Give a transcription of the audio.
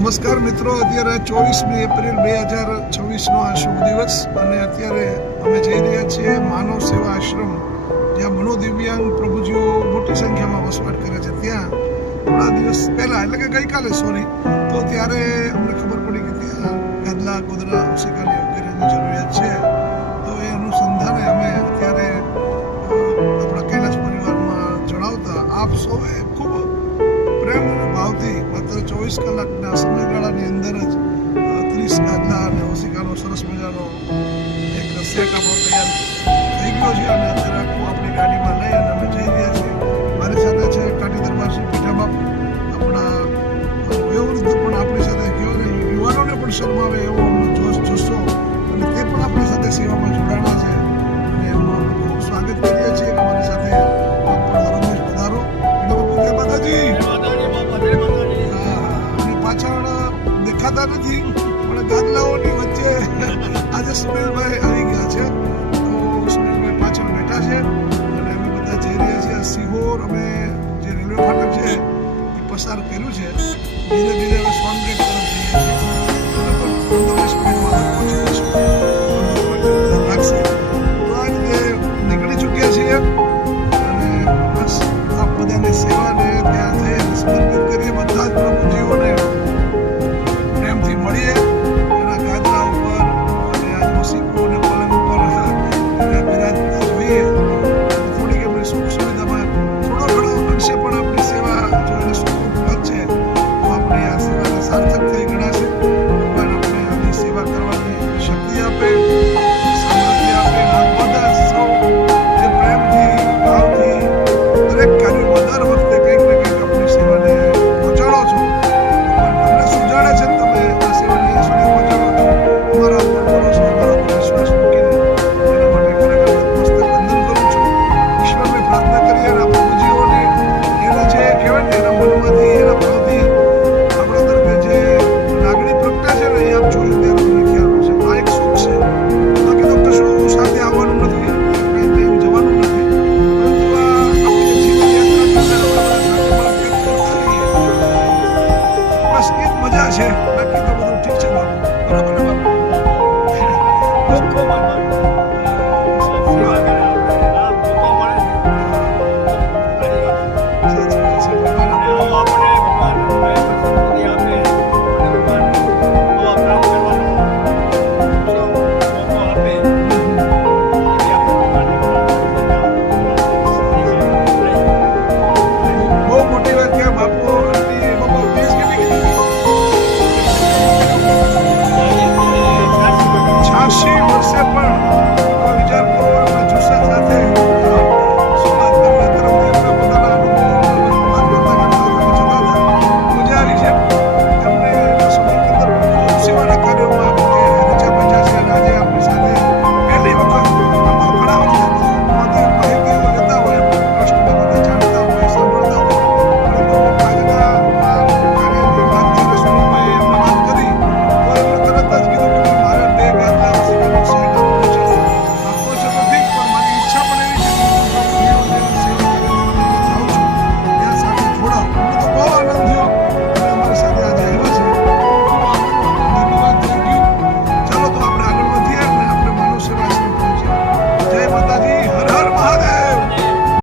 નમસ્કાર મિત્રો, અત્યારે 24મી એપ્રિલ 2026નો આ શુભ દિવસ અને અત્યારે અમે જઈ રહ્યા છીએ માનવ સેવા આશ્રમ, જ્યાં મનોદિવ્યાંગ પ્રભુજીઓ મોટી સંખ્યામાં વસવાટ કરે છે. ત્યાં થોડા દિવસ પહેલાં, એટલે કે ગઈકાલે તો ત્યારે અમને ખબર પડી કે ત્યાં ગાદલા, ગોદડા, ઓશિકાની વગેરેની જરૂરિયાત છે. તો એ અનુસંધાને અમે અત્યારે આપણા કૈલાસ પરિવારમાં જણાવતા આપ સૌએ ખૂબ પ્રેમ અને ભાવથી માત્ર 24 કલાકના સમયગાળાની અંદર જ 30 ગાદલા અને ઓશિકાનો સરસ મજાનો એક સેટ આપણો તૈયાર થઈ ગયો છે અને અત્યારે આખું આપણી ગાડીમાં લઈ અને અમે જઈ રહ્યા છીએ. મારી સાથે છે કાઠી દરબાર શ્રી પીઠાબાપ, આપણા વયોવૃદ્ધ પણ આપણી સાથે ગયો ને યુવાનોને પણ શરમાવે એવો જોશ જોશો અને તે પણ આપણી સાથે સેવામાં જોડાણા છે અને એમનું આપણે ખૂબ સ્વાગત કરીએ છીએ. અમારી સાથે રમેશ પધારો. જય માતાજી. પાછળ દેખાતા નથી પણ ગાદલાઓની વચ્ચે આજે સુનિલભાઈ આવી ગયા છે. તો સુનિલભાઈ પાછળ બેઠા છે અને અમે બધા જઈ રહ્યા છીએ. સિહોર અમે જે રેલવે ફાટક છે એ પસાર કર્યું છે. ધીરે ધીરે હવે સ્વાનગેટ તરફ જઈએ છીએ. 15-20 મિનિટમાં પહોંચી જઈશું. લાગશે તો આ રીતે નીકળી ચૂક્યા છીએ અને બસ આપ બધાની સેવાને ત્યાં જઈ સમર્પિત કરીએ. બધા જ પ્રભુજીઓને પ્રેમથી મળીએ. એના ગાદલા ઉપર અને આ ઓશિકો અને પલંગ ઉપર બિરાજતા જોઈએ. થોડીક એમની સુખ સુવિધામાં થોડો ઘણો અંશે પણ આપણી સેવા જો એને સુખ પહોંચે તો આપણી આ સેવાને સાર્થક થઈ ગણાશે. ભગવાન આપણે આની સેવા કરવાની શક્તિ આપે, સામર્થ્ય આપે. બધા સૌ જે પ્રેમથી, ભાવથી દરેક કાર્યમાં દર વખતે કંઈક ને કંઈક આપણી સેવાને પહોંચાડો છો. ભગવાન તમને સુજાડે છે, તમે આ સેવાને અહીંયા સુધી પહોંચાડો છો. અમારા ઉપર ભરોસો, અમારા ઉપર વિશ્વાસ મૂકીને એના માટે ખરેખર નતમસ્તક વંદન કરું છું. ઈશ્વરને પ્રાર્થના કરીએ અને પ્રભુજીઓને એના જે કહેવાય ને એના મનમાંથી, એના ભાવથી આપણા તરફે જે લાગણી પ્રગટા છે ને એ આપ જોયું ત્યારે તમને ખ્યાલ આવશે. આ એક સુખ છે. બાકી તો કશું સાથે આવવાનું નથી, કંઈ લઈને જવાનું નથી, પરંતુ આ આપણે જીવન યાત્રા કરતા રહીએ બસ એ જ મજા છે. બાકી તો બધું ઠીક છે બાપુ. બરાબર ને બાપુ?